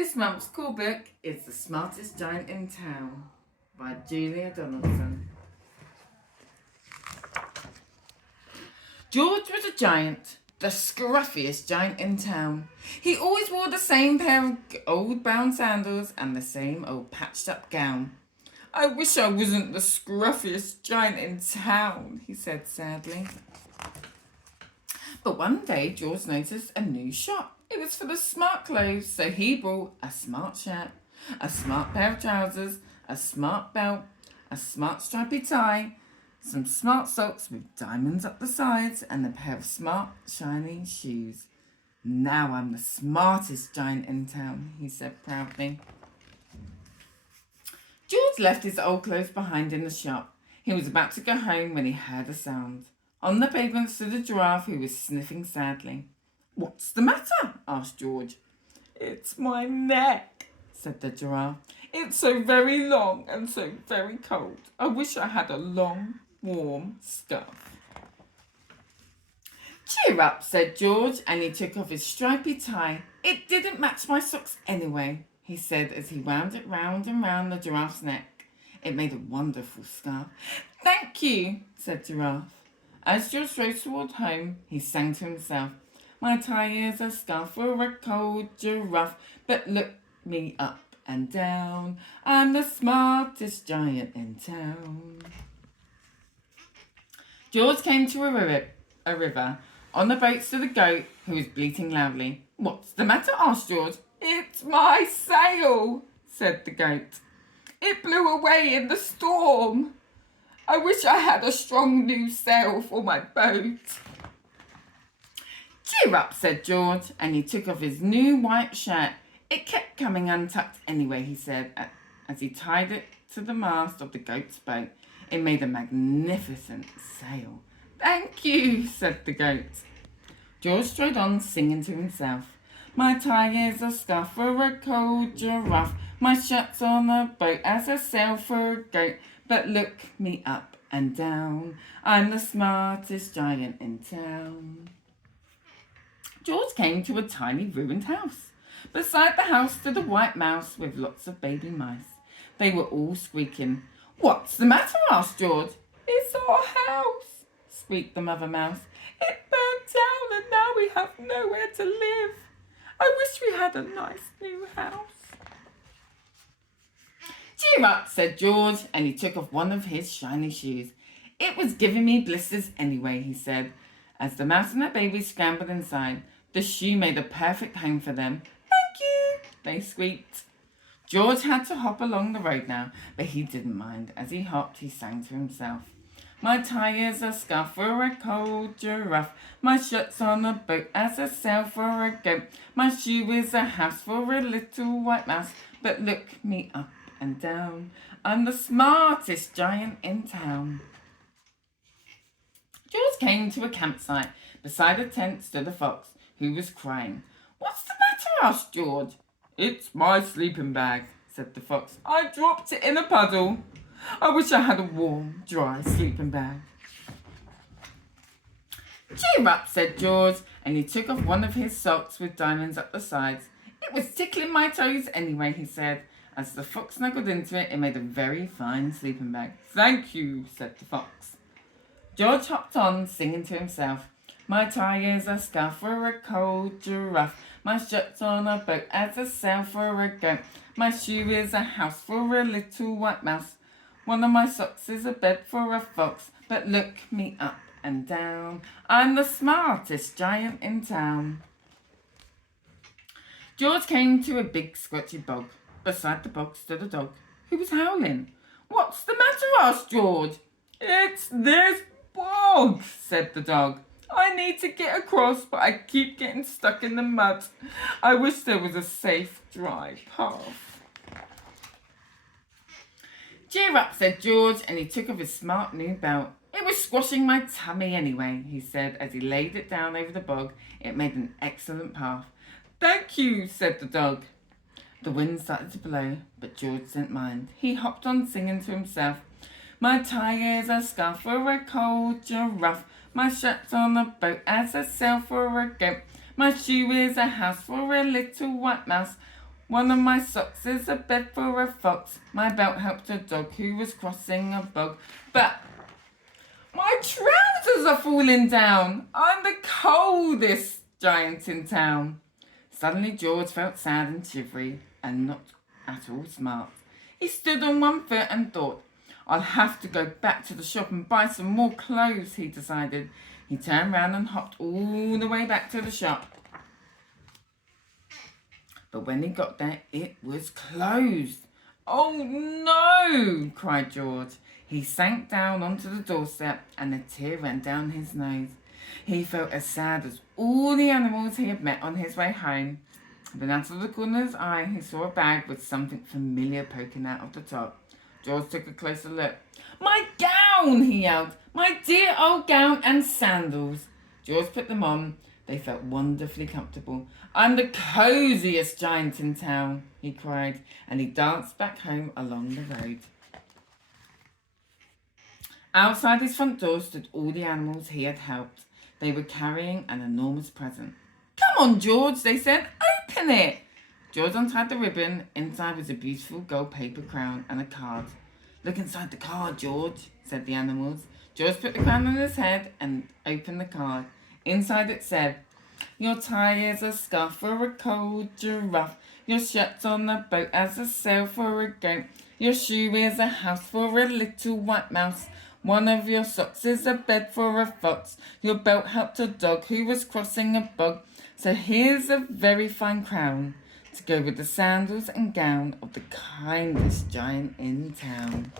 This month's cool book is The Smartest Giant in Town by Julia Donaldson. George was a giant, the scruffiest giant in town. He always wore the same pair of old brown sandals and the same old patched up gown. "I wish I wasn't the scruffiest giant in town," he said sadly. But one day George noticed a new shop. It was for the smart clothes, so he bought a smart shirt, a smart pair of trousers, a smart belt, a smart stripy tie, some smart socks with diamonds up the sides, and a pair of smart shiny shoes. "Now I'm the smartest giant in town," he said proudly. George left his old clothes behind in the shop. He was about to go home when he heard a sound. On the pavement stood a giraffe who was sniffing sadly. "What's the matter?" asked George. "It's my neck," said the giraffe. "It's so very long and so very cold. I wish I had a long, warm scarf." "Cheer up," said George, and he took off his stripy tie. "It didn't match my socks anyway," he said as he wound it round and round the giraffe's neck. It made a wonderful scarf. "Thank you," said Giraffe. As George rode toward home, he sang to himself, "My tie is a scarf for a cold giraffe, but look me up and down. I'm the smartest giant in town." George came to a river. On the boat stood a goat who was bleating loudly. "What's the matter?" asked George. "It's my sail," said the goat. "It blew away in the storm. I wish I had a strong new sail for my boat." "Cheer up," said George, and he took off his new white shirt. "It kept coming untucked anyway," he said, as he tied it to the mast of the goat's boat. It made a magnificent sail. "Thank you," said the goat. George strode on, singing to himself, "My tie is a scarf for a cold giraffe. My shirt's on a boat as a sail for a goat. But look me up and down. I'm the smartest giant in town." George came to a tiny ruined house. Beside the house stood a white mouse with lots of baby mice. They were all squeaking. "What's the matter?" asked George. "It's our house," squeaked the mother mouse. "It burned down and now we have nowhere to live. I wish we had a nice new house." "Cheer up," said George, and he took off one of his shiny shoes. "It was giving me blisters anyway," he said, as the mouse and her baby scrambled inside. The shoe made a perfect home for them. "Thank you," they squeaked. George had to hop along the road now, but he didn't mind. As he hopped, he sang to himself, "My tie is a scarf for a cold giraffe. My shirt's on a boat as a sail for a goat. My shoe is a house for a little white mouse. But look me up and down. I'm the smartest giant in town." George came to a campsite. Beside a tent stood a fox who was crying. "What's the matter?" asked George. "It's my sleeping bag," said the fox. "I dropped it in a puddle. I wish I had a warm, dry sleeping bag." "Cheer up," said George, and he took off one of his socks with diamonds up the sides. "It was tickling my toes anyway," he said. As the fox snuggled into it, it made a very fine sleeping bag. "Thank you," said the fox. George hopped on, singing to himself, "My tie is a scarf for a cold giraffe. My shirt's on a boat as a sail for a goat. My shoe is a house for a little white mouse. One of my socks is a bed for a fox. But look me up and down. I'm the smartest giant in town." George came to a big squatchy bog. Beside the bog stood a dog who was howling. "What's the matter?" asked George. "It's this bog," said the dog. "I need to get across, but I keep getting stuck in the mud. I wish there was a safe, dry path." "Cheer up," said George, and he took off his smart new belt. "It was squashing my tummy anyway," he said as he laid it down over the bog. It made an excellent path. "Thank you," said the dog. The wind started to blow, but George didn't mind. He hopped on, singing to himself, "My tie is a scarf for a cold giraffe. My shirt's on a boat as a sail for a goat. My shoe is a house for a little white mouse. One of my socks is a bed for a fox. My belt helped a dog who was crossing a bog. But my trousers are falling down. I'm the coldest giant in town. Suddenly George felt sad and shivery and not at all smart. He stood on one foot and thought, I'll have to go back to the shop and buy some more clothes, he decided. He turned round and hopped all the way back to the shop. But when he got there, it was closed. Oh no, cried George. He sank down onto the doorstep and a tear ran down his nose. He felt as sad as all the animals he had met on his way home. Then out of the corner of his eye, he saw a bag with something familiar poking out of the top. George took a closer look. My gown, he yelled. My dear old gown and sandals. George put them on. They felt wonderfully comfortable. I'm the cosiest giant in town, he cried, and he danced back home along the road. Outside his front door stood all the animals he had helped. They were carrying an enormous present. Come on, George, they said. Open it. George untied the ribbon. Inside was a beautiful gold paper crown and a card. Look inside the card, George, said the animals. George put the crown on his head and opened the card. Inside it said, your tie is a scarf for a cold giraffe. Your shirt's on a boat as a sail for a goat. Your shoe is a house for a little white mouse. One of your socks is a bed for a fox. Your belt helped a dog who was crossing a bog. So here's a very fine crown to go with the sandals and gown of the kindest giant in town.